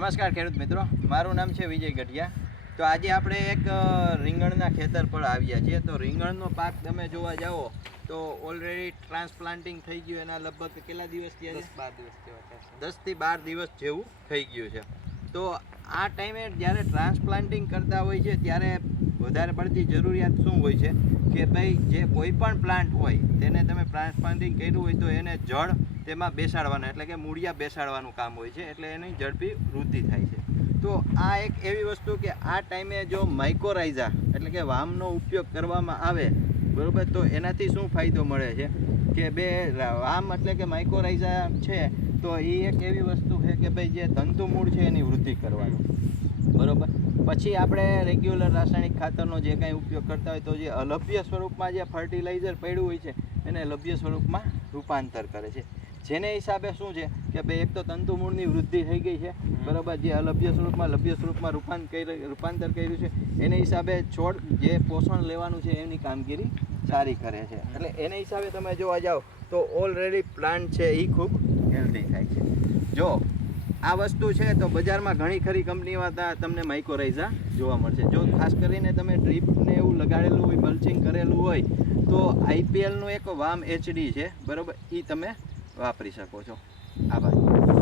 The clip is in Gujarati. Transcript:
નમસ્કાર ખેડૂત મિત્રો મારું નામ છે વિજય ગઢિયા. તો આજે આપણે એક રીંગણના ખેતર પર આવ્યા છીએ. તો રીંગણનો પાક તમે જોવા જાઓ તો ઓલરેડી ટ્રાન્સપ્લાન્ટિંગ થઈ ગયું એના લગભગ કેટલા દિવસ થયા બાર દિવસ જેવા દસથી બાર દિવસ જેવું થઈ ગયું છે. તો આ ટાઈમે જ્યારે ટ્રાન્સપ્લાન્ટિંગ કરતા હોય છે ત્યારે વધારે પડતી જરૂરિયાત શું હોય છે? કે ભાઈ, જે કોઈ પણ પ્લાન્ટ હોય, તેને તમે ટ્રાન્સપ્લાન્ટિંગ કર્યું હોય તો એને જળ તેમાં બેસાડવાના, એટલે કે મૂળિયા બેસાડવાનું કામ હોય છે, એટલે એની ઝડપી વૃદ્ધિ થાય છે. તો આ એક એવી વસ્તુ કે આ ટાઈમે જો માઇકોરાઇઝા એટલે કે વામનો ઉપયોગ કરવામાં આવે, બરાબર, તો એનાથી શું ફાયદો મળે છે? કે બે વામ એટલે કે માઇકોરાઇઝા છે, તો એ એક એવી વસ્તુ છે કે ભાઈ જે તંતુ મૂળ છે એની વૃદ્ધિ કરવાનું. બરોબર? પછી આપણે રેગ્યુલર રાસાયણિક ખાતરનો જે કાંઈ ઉપયોગ કરતા હોય તો જે અલભ્ય સ્વરૂપમાં જે ફર્ટિલાઇઝર પડ્યું હોય છે એને લભ્ય સ્વરૂપમાં રૂપાંતર કરે છે. જેને હિસાબે શું છે કે ભાઈ એક તો તંતુ મૂળની વૃદ્ધિ થઈ ગઈ છે બરાબર જે અલભ્ય સ્વરૂપમાં લભ્ય સ્વરૂપમાં રૂપાંતર રૂપાંતર કર્યું છે એને હિસાબે છોડ જે પોષણ લેવાનું છે એની કામગીરી સારી કરે છે. એટલે એને હિસાબે તમે જોવા જાઓ તો ઓલરેડી પ્લાન્ટ છે એ ખૂબ હેલ્ધી થાય છે. જો આ વસ્તુ છે તો બજારમાં ઘણી ખરી કંપનીમાં તમને માઇકોરાઇઝા જોવા મળશે. જો ખાસ કરીને તમે ડ્રીપને એવું લગાડેલું હોય મલ્ચિંગ કરેલું હોય, તો આઈપીએલનું એક વામ એચડી છે, બરાબર? એ તમે વાપરી શકો છો. આભાર.